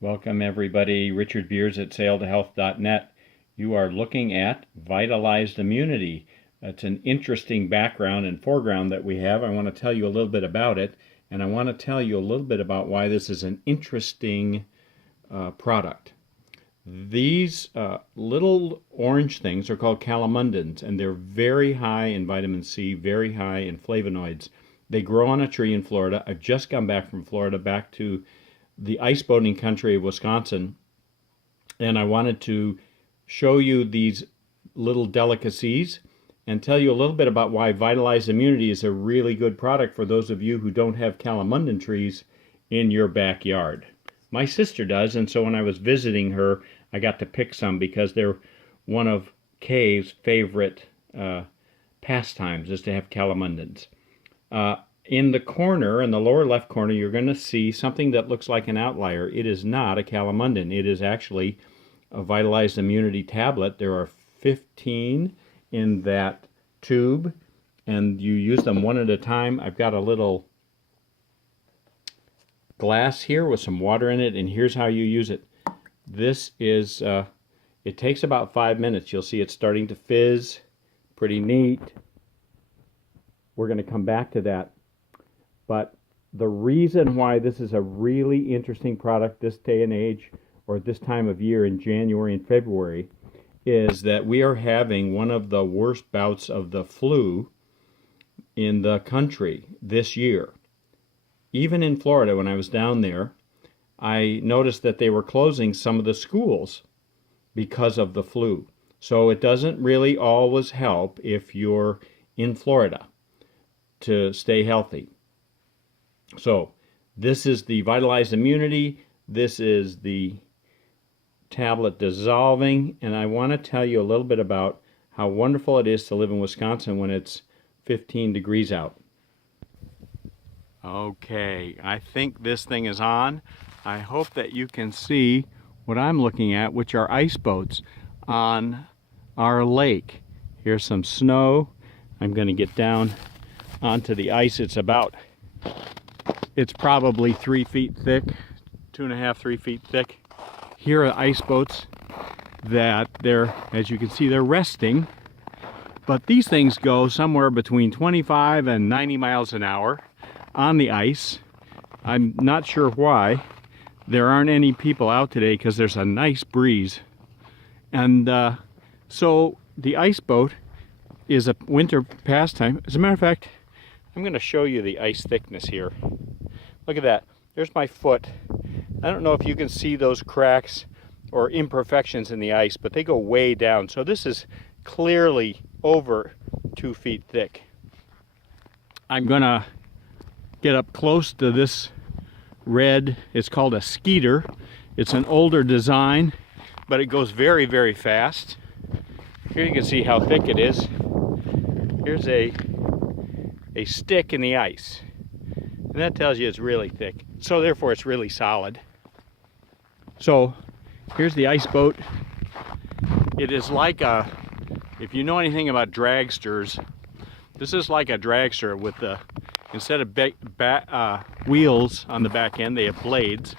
Welcome everybody. Richard Beers at sailtohealth.net. You are looking at Vitalized Immunity. It's an interesting background and foreground that we have. I want to tell you a little bit about it, and I want to tell you a little bit about why this is an interesting product. These little orange things are called calamundins, and they're very high in vitamin C, very high in flavonoids. They grow on a tree in Florida. I've just come back from Florida, back to the ice boating country of Wisconsin, and I wanted to show you these little delicacies and tell you a little bit about why Vitalized Immunity is a really good product for those of you who don't have calamundin trees in your backyard. My sister does, and so when I was visiting her, I got to pick some because they're one of Kay's favorite pastimes, is to have calamundins. In the corner, in the lower left corner, you're going to see something that looks like an outlier. It is not a calamundin. It is actually a Vitalized Immunity tablet. There are 15 in that tube, and you use them one at a time. I've got a little glass here with some water in it, and here's how you use it. This is, it takes about 5 minutes. You'll see it's starting to fizz. Pretty neat. We're going to come back to that. But the reason why this is a really interesting product this day and age, or this time of year in January and February, is that we are having one of the worst bouts of the flu in the country this year. Even in Florida, when I was down there, I noticed that they were closing some of the schools because of the flu. So it doesn't really always help if you're in Florida to stay healthy. So this is the Vitalized Immunity. This is the tablet dissolving, and I want to tell you a little bit about how wonderful it is to live in Wisconsin when it's 15 degrees out. Okay, I think this thing is on. I hope that you can see what I'm looking at, which are ice boats on our lake. Here's some snow. I'm going to get down onto the ice. It's probably 3 feet thick, 2.5, 3 feet thick. Here are ice boats that as you can see, they're resting. But these things go somewhere between 25 and 90 miles an hour on the ice. I'm not sure why there aren't any people out today, because there's a nice breeze. And so the ice boat is a winter pastime. As a matter of fact, I'm going to show you the ice thickness here. Look at that. There's my foot. I don't know if you can see those cracks or imperfections in the ice, but they go way down. So this is clearly over 2 feet thick. I'm going to get up close to this red. It's called a Skeeter. It's an older design, but it goes very, very fast. Here you can see how thick it is. Here's a stick in the ice, and that tells you it's really thick, so therefore it's really solid. So here's the ice boat. It is like if you know anything about dragsters, this is like a dragster with instead of wheels on the back end, they have blades,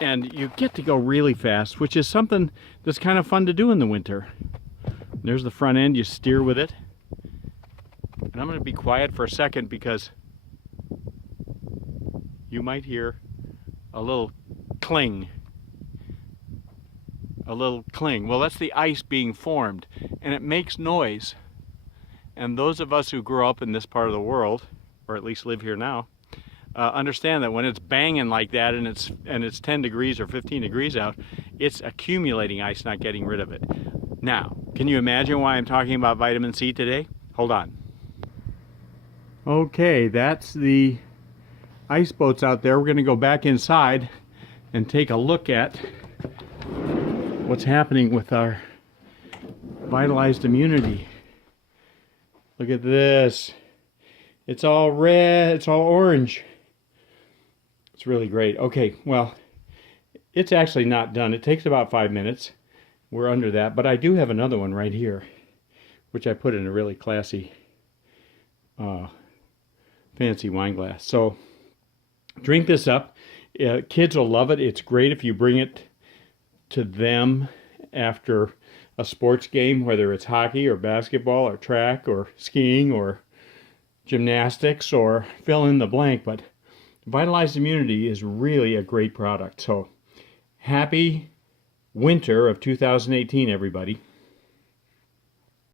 and you get to go really fast, which is something that's kind of fun to do in the winter. There's the front end. You steer with it. And I'm going to be quiet for a second because you might hear a little cling. A little cling. Well, that's the ice being formed, and it makes noise. And those of us who grew up in this part of the world, or at least live here now, understand that when it's banging like that and it's 10 degrees or 15 degrees out, it's accumulating ice, not getting rid of it. Now, can you imagine why I'm talking about vitamin C today? Hold on. Okay, that's the ice boats out there. We're going to go back inside and take a look at what's happening with our Vitalized Immunity. Look at this. It's all red, it's all orange. It's really great. Okay, well, it's actually not done. It takes about 5 minutes. We're under that, but I do have another one right here, which I put in a really classy fancy wine glass. So drink this up. Kids will love it. It's great if you bring it to them after a sports game, whether it's hockey or basketball or track or skiing or gymnastics or fill in the blank. But Vitalized Immunity is really a great product. So happy winter of 2018, everybody.